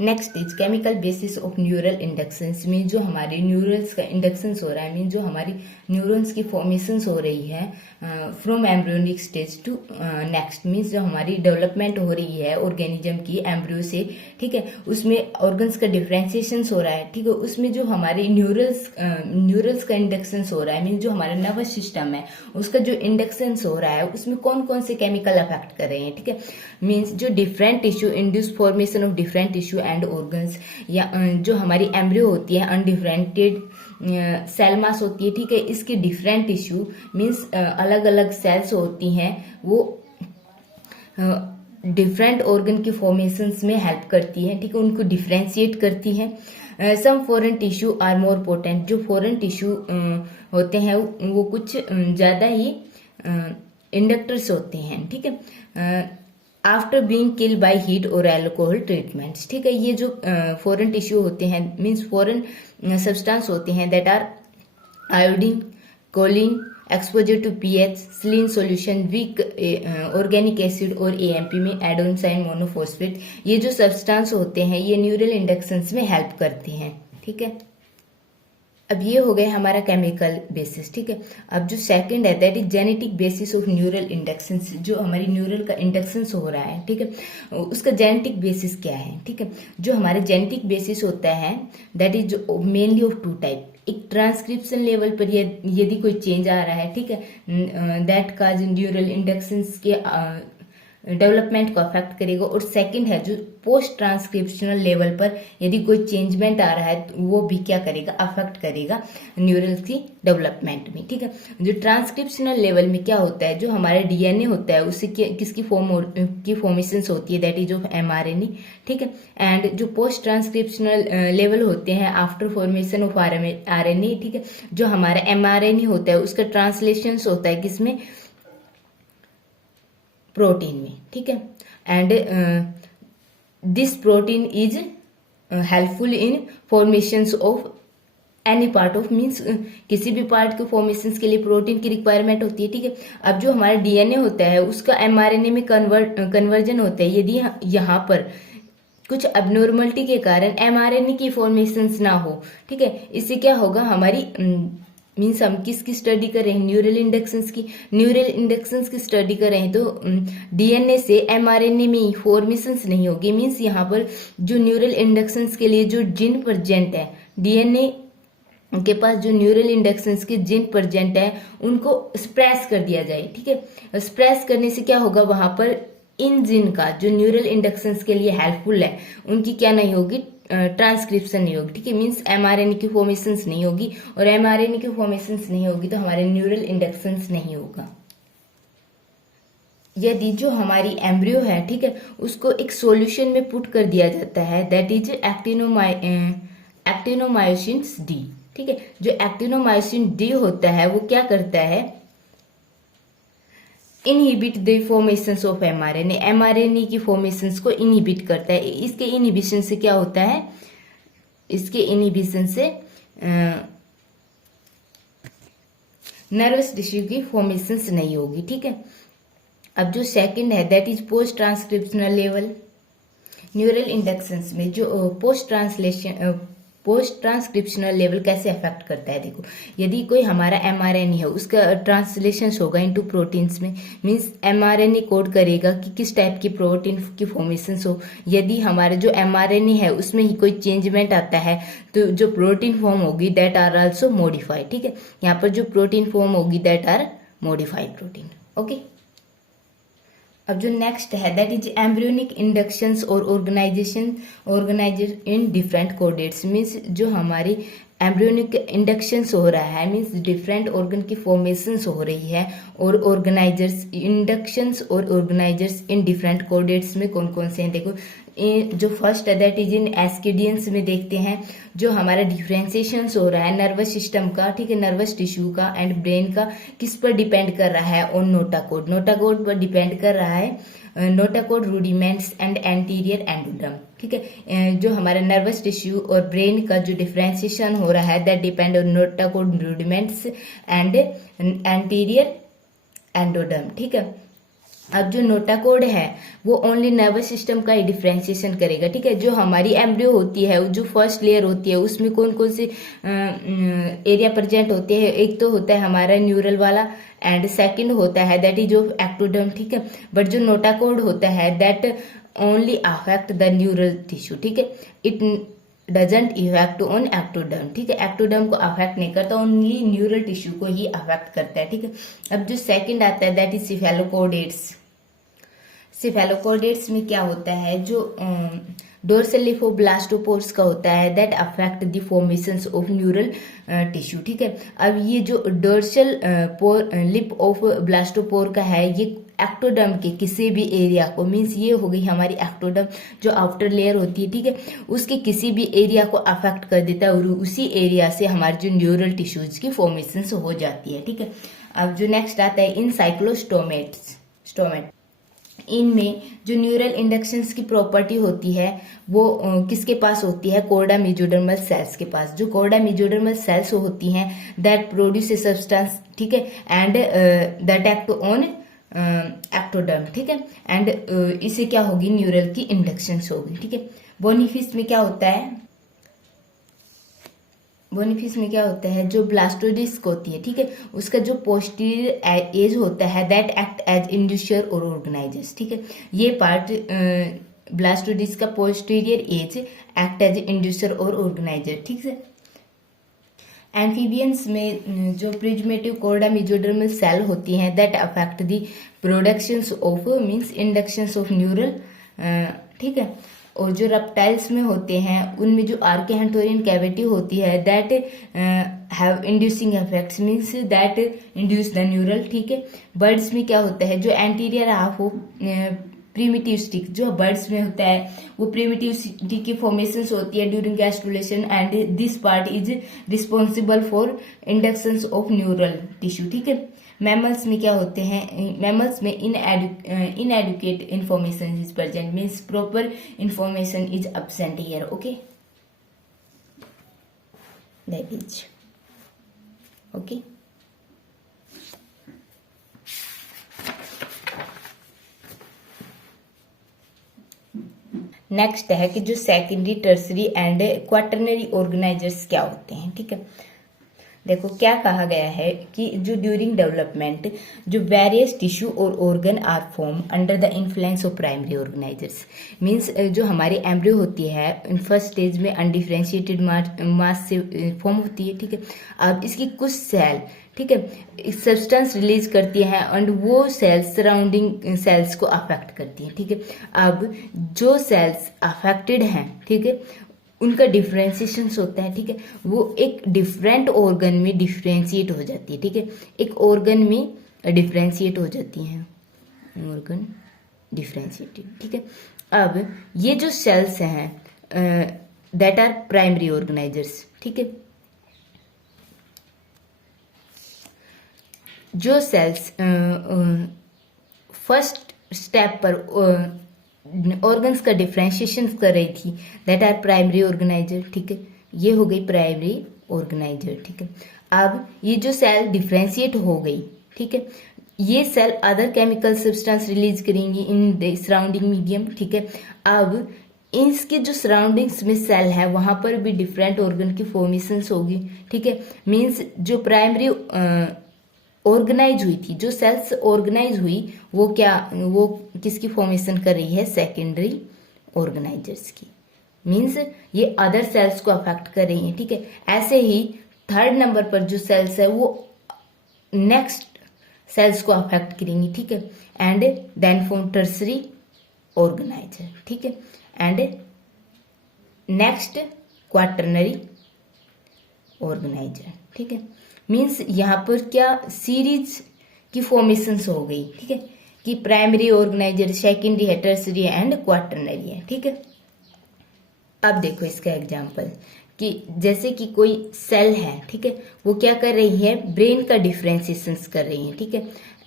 Next is chemical basis of neural inductions में जो हमारे न्यूरल्स का इंडक्शंस हो रहा है, मीन जो हमारी न्यूरॉन्स की फॉर्मेशंस हो रही है from embryonic stage to next, means जो हमारी डेवलपमेंट हो रही है ऑर्गेनिज्म की एम्ब्रियो से, ठीक है, उसमें ऑर्गन्स का डिफरेंशिएशन हो रहा है, ठीक है, उसमें जो हमारे न्यूरल्स का इंडक्शन हो रहा है, मीन जो हमारा नर्वस सिस्टम है उसका जो इंडक्शन हो रहा है उसमें कौन कौन से केमिकल अफेक्ट कर रहे हैं, ठीक है, मीन्स जो different tissue induce formation of different tissue and organs, या जो हमारी एम्ब्रियो होती है अनडिफरेंटेड सेल मास होती है, ठीक है, इसके डिफरेंट टिश्यू मीन्स अलग अलग सेल्स होती हैं, वो डिफरेंट ऑर्गन की फॉर्मेशंस में हेल्प करती है, ठीक है, उनको डिफ्रेंशिएट करती है। Some foreign tissue are more potent, जो फॉरेन टिश्यू होते हैं वो कुछ ज़्यादा ही इंडक्टर्स होते हैं, ठीक है, after being kill by heat और अल्कोहल ट्रीटमेंट्स, ठीक है, ये जो फॉरेन टिश्यू होते हैं मीन्स फॉरेन सब्सटेंस होते हैं that are iodine, choline, exposure to pH, saline solution, weak organic acid और एएमपी में एडेनोसाइन मोनोफॉस्फेट, ये जो सब्सटेंस होते हैं ये न्यूरल इंडक्शंस में हेल्प करते हैं, ठीक है। अब ये हो गया हमारा केमिकल बेसिस, ठीक है। अब जो सेकंड है that is genetic basis of neural inductions, जो हमारी न्यूरल का इंडक्शंस हो रहा है, ठीक है, उसका जेनेटिक बेसिस क्या है, ठीक है। जो हमारा जेनेटिक बेसिस होता है that is mainly of two type, एक ट्रांसक्रिप्शन लेवल पर यदि कोई चेंज आ रहा है, ठीक है, दैट काज न्यूरल इंडक्शंस के डेवलपमेंट को अफेक्ट करेगा, और सेकंड है जो पोस्ट ट्रांसक्रिप्शनल लेवल पर यदि कोई चेंजमेंट आ रहा है तो वो भी क्या करेगा, अफेक्ट करेगा न्यूरल्स की डेवलपमेंट में, ठीक है। जो ट्रांसक्रिप्शनल लेवल में क्या होता है, जो हमारा डीएनए होता है उससे किसकी फॉर्मेशन होती है दैट इज ऑफ एमआरएनए, ठीक है, एंड जो पोस्ट ट्रांसक्रिप्शनल लेवल होते हैं आफ्टर फॉर्मेशन ऑफ आरएनए, ठीक है, जो हमारा एमआरएनए होता है उसका ट्रांसलेशन होता है किसमें, प्रोटीन में, ठीक है, and this protein is helpful in formations of any part of, means किसी भी पार्ट के फॉर्मेशंस के लिए प्रोटीन की रिक्वायरमेंट होती है, ठीक है। अब जो हमारा डीएनए होता है उसका एमआरएनए में कन्वर्जन होता है, यदि यहाँ पर कुछ अबनॉर्मलिटी के कारण एमआरएनए की फॉर्मेशंस ना हो, ठीक है, इससे क्या होगा, हमारी मीन्स हम किसकी स्टडी कर रहे हैं, न्यूरल इंडक्शंस की स्टडी कर रहे हैं, तो डीएनए से एमआरएनए में फॉर्मेशंस नहीं होगी, मीन्स यहाँ पर जो न्यूरल इंडक्शंस के लिए जो जीन प्रेजेंट है, डीएनए के पास जो न्यूरल इंडक्शंस के जीन प्रेजेंट है उनको स्प्रेस कर दिया जाए, ठीक है, स्प्रेस करने से क्या होगा, वहां पर इन जीन का जो न्यूरल इंडक्शंस के लिए हेल्पफुल है उनकी क्या नहीं होगी, ट्रांसक्रिप्शन नहीं होगी, ठीक है, मीन्स एमआरएनए की फॉर्मेशंस नहीं होगी, और एमआरएनए की फॉर्मेशंस नहीं होगी तो हमारे न्यूरल इंडक्शंस नहीं होगा। यदि जो हमारी एम्ब्रियो है, ठीक है, उसको एक सॉल्यूशन में पुट कर दिया जाता है दैट इज एक्टिनोमायोसिन डी, ठीक है, जो एक्टिनोमायोसिन डी होता है वो क्या करता है, inhibit the formations of mRNA, mRNA की फॉर्मेशंस को इनहिबिट करता है। इसके इनहिबिशन से क्या होता है, इसके इनहिबिशन से नर्वस टिश्यू की फॉर्मेशंस नहीं होगी, ठीक है। अब जो सेकंड है that is post transcriptional level, neural inductions में जो पोस्ट ट्रांसक्रिप्शनल लेवल कैसे अफेक्ट करता है, देखो, यदि कोई हमारा एमआरएनए है उसका ट्रांसलेशन होगा इनटू प्रोटीन्स में, मींस एमआरएनए कोड करेगा कि किस टाइप की प्रोटीन की फॉर्मेशन हो, यदि हमारा जो एमआरएनए है उसमें ही कोई चेंजमेंट आता है तो जो प्रोटीन फॉर्म होगी दैट आर आल्सो मॉडिफाइड, ठीक है, यहाँ पर जो प्रोटीन फॉर्म होगी that are modified protein, okay. अब जो नेक्स्ट है दैट इज एम्ब्रियोनिक इंडक्शंस और organiser in different coordinates, means जो हमारी एम्ब्रियोनिक इंडक्शंस हो रहा है मीन्स डिफरेंट ऑर्गन की फॉर्मेशंस हो रही है, और ऑर्गेनाइजर्स इंडक्शंस और ऑर्गेनाइजर्स इन डिफरेंट कोऑर्डिनेट्स में कौन कौन से हैं, देखो, जो फर्स्ट है दैट इज इन एस्किडियंस में देखते हैं, जो हमारा डिफरेंशिएशन हो रहा है नर्वस सिस्टम का, ठीक है, नर्वस टिश्यू का एंड ब्रेन का, किस पर डिपेंड कर रहा है, ऑन नोटाकोड पर डिपेंड कर रहा है, नोटाकोड रूडिमेंट्स एंड एंटीरियर एंडोडर्म, ठीक है, जो हमारा नर्वस टिश्यू और ब्रेन का जो डिफरेंशिएशन हो रहा है that depend on notochord rudiments and anterior endoderm, ठीक है। अब जो नोटाकोड है वो ओनली नर्वस सिस्टम का ही डिफ्रेंशिएशन करेगा, ठीक है। जो हमारी एम्ब्रियो होती है, जो फर्स्ट लेयर होती है, उसमें कौन कौन से एरिया प्रेजेंट होते हैं। एक तो होता है हमारा न्यूरल वाला एंड सेकंड होता है दैट इज ऑफ एक्टोडर्म, ठीक है। बट जो नोटाकोड होता है that only affect the neural tissue, ठीक है। It doesn't effect on ectoderm, ठीक है। एक्टोडर्म को अफेक्ट नहीं करता, ओनली न्यूरल टिश्यू को ही अफेक्ट करता है, ठीक है। अब जो सेकंड आता है दैट इज सिफेलोकोडेट्स। सिफेलोकोडेट्स में क्या होता है, जो डोर्सल लिप ऑफ ब्लास्टोपोर्स का होता है that affect the formations of neural tissue, ठीक है। अब ये जो डोर्सल लिप ऑफ ब्लास्टोपोर का है, ये एक्टोडर्म के किसी भी एरिया को, मीन्स ये हो गई हमारी एक्टोडर्म जो आउटर लेयर होती है, ठीक है, उसके किसी भी एरिया को अफेक्ट कर देता है और उसी एरिया से हमारी जो न्यूरल टिश्यूज की फॉर्मेशन हो जाती है, ठीक है। अब जो नेक्स्ट आता है इनसाइक्लोस्टोमेट्स, इनमें जो न्यूरल इंडक्शंस की प्रॉपर्टी होती है वो किसके पास होती है, कोर्डा मेसोडर्मल सेल्स के पास। जो कोर्डा मेसोडर्मल सेल्स होती हैं दैट प्रोड्यूस ए सब्सटेंस, ठीक है, and that act on ectoderm, ठीक है, एंड इससे क्या होगी, न्यूरल की इंडक्शन होगी, ठीक है। बोनीफिस में क्या होता है, बोनीफिस में क्या होता है, जो ब्लास्टोडिस्क होती है, ठीक है, उसका जो पोस्टीरियर एज होता है दैट एक्ट एज इंड्यूसर और ऑर्गेनाइजर्स, ठीक है। ये पार्ट ब्लास्टोडिस्क का posterior edge act as inducer और ऑर्गेनाइजर, ठीक है। एम्फीबियंस में जो प्रिजमेटिव कोर्डा मेसोडर्मल सेल होती हैं that affect the productions of means inductions of neural, ठीक है। और जो रेप्टाइल्स में होते हैं उनमें जो आर्किहेंटोरियन कैविटी होती है that have inducing effects means that induce the neural, ठीक है। बर्ड्स में क्या होता है, जो anterior half of primitive stick जो बर्ड्स में होता है वो प्रीमिटिव स्टिक की फॉर्मेशन होती है during gastrulation and this part is responsible for inductions of neural tissue, ठीक है। मैमल्स में क्या होते हैं, मैमल्स में inadequate information is present means proper information is absent here, okay, that is okay. Next है कि जो secondary, tertiary and quaternary organisers क्या होते हैं, ठीक है। देखो क्या कहा गया है कि जो ड्यूरिंग डेवलपमेंट जो वेरियस टिश्यू और organ are form under the influence of primary organisers means जो हमारी एम्ब्रियो होती है इन फर्स्ट स्टेज में अनडिफरेंशिएटेड मास से फॉर्म होती है, ठीक है। अब इसकी कुछ सेल, ठीक है, सब्सटेंस रिलीज करती है एंड वो सेल्स सराउंडिंग सेल्स को अफेक्ट करती है, ठीक है। अब जो सेल्स अफेक्टेड हैं, ठीक है, उनका डिफ्रेंसिएशन होता है, ठीक है, वो एक डिफरेंट ऑर्गन में डिफ्रेंशिएट हो जाती है, ठीक है, एक ऑर्गन में डिफ्रेंशिएट हो जाती हैं, ऑर्गन डिफ्रेंशिएटेड, ठीक है। अब ये जो सेल्स हैं दैट आर प्राइमरी ऑर्गेनाइजर्स, ठीक है। जो सेल्स फर्स्ट स्टेप पर ऑर्गन्स का डिफ्रेंशिएशन कर रही थी दैट आर प्राइमरी ऑर्गेनाइजर, ठीक है, ये हो गई प्राइमरी ऑर्गेनाइजर, ठीक है। अब ये जो सेल डिफ्रेंशिएट हो गई, ठीक है, ये cell other chemical substance release करेंगी इन द सराउंडिंग मीडियम, ठीक है। अब इसके जो सराउंडिंग्स में सेल है वहां पर भी डिफरेंट ऑर्गन की फॉर्मेशन होगी, ठीक है। मीन्स जो प्राइमरी ऑर्गेनाइज हुई थी, जो सेल्स ऑर्गेनाइज हुई वो क्या, वो किसकी फॉर्मेशन कर रही है, सेकेंडरी ऑर्गेनाइजर्स की, मीन्स ये अदर सेल्स को अफेक्ट कर रही है, ठीक है। ऐसे ही थर्ड नंबर पर जो सेल्स है वो नेक्स्ट सेल्स को अफेक्ट करेंगी, ठीक है, and then form tertiary organiser, ठीक है, एंड नेक्स्ट क्वाटरनरी ऑर्गेनाइजर, ठीक है। मीन्स यहाँ पर क्या सीरीज की फॉर्मेशन हो गई, ठीक है, कि प्राइमरी ऑर्गेनाइजर, सेकेंडरी है, टर्सरी एंड क्वाटरनरी है, ठीक है। अब देखो इसका एग्जांपल कि जैसे कि कोई सेल है, ठीक है, वो क्या कर रही है, ब्रेन का डिफ्रेंसिएशन कर रही है, ठीक है,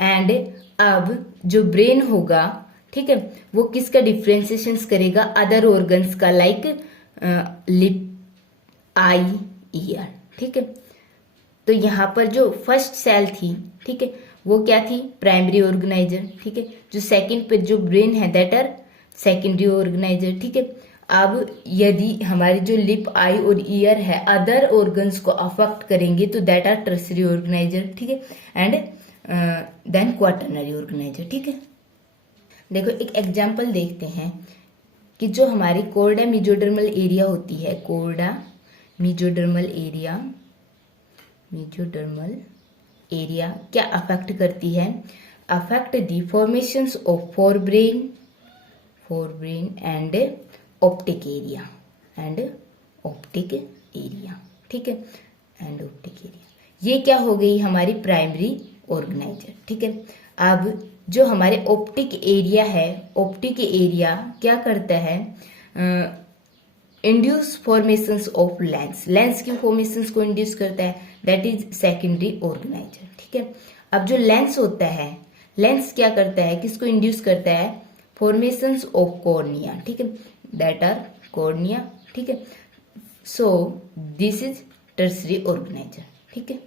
एंड अब जो ब्रेन होगा, ठीक है, वो किसका डिफ्रेंसिएशन करेगा, अदर ऑर्गन्स का, लाइक लिप, आई, ईयर, ठीक है। तो यहाँ पर जो फर्स्ट सेल थी, ठीक है, वो क्या थी, प्राइमरी ऑर्गेनाइजर। ठीक है, जो सेकंड पे जो ब्रेन है दैट आर सेकेंडरी ऑर्गेनाइजर। ठीक है, अब यदि हमारी जो लिप, आई और ईयर है अदर ऑर्गन्स को अफेक्ट करेंगे तो दैट आर टर्सरी ऑर्गेनाइजर। ठीक है, एंड देन क्वाटरनरी ऑर्गेनाइजर। ठीक है, देखो एक एग्जांपल देखते हैं कि जो हमारी कोर्डा मेसोडर्मल एरिया होती है, कोर्डा मेसोडर्मल एरिया क्या अफेक्ट करती है, affect the formations of forebrain and optic area. ठीक है, एंड ऑप्टिक एरिया, ये क्या हो गई हमारी प्राइमरी ऑर्गेनाइजर। ठीक है, अब जो हमारे ऑप्टिक एरिया है, ऑप्टिक एरिया क्या करता है, इंड्यूस फॉर्मेशंस ऑफ लेंस की फॉर्मेशंस को इंड्यूस करता है, दैट इज सेकेंडरी ऑर्गेनाइजर। ठीक है, अब जो लेंस होता है, लेंस क्या करता है, किसको इंड्यूस करता है, फॉर्मेशंस ऑफ कॉर्निया। ठीक है, दैट आर कॉर्निया। ठीक है, so this is tertiary organiser. ठीक है,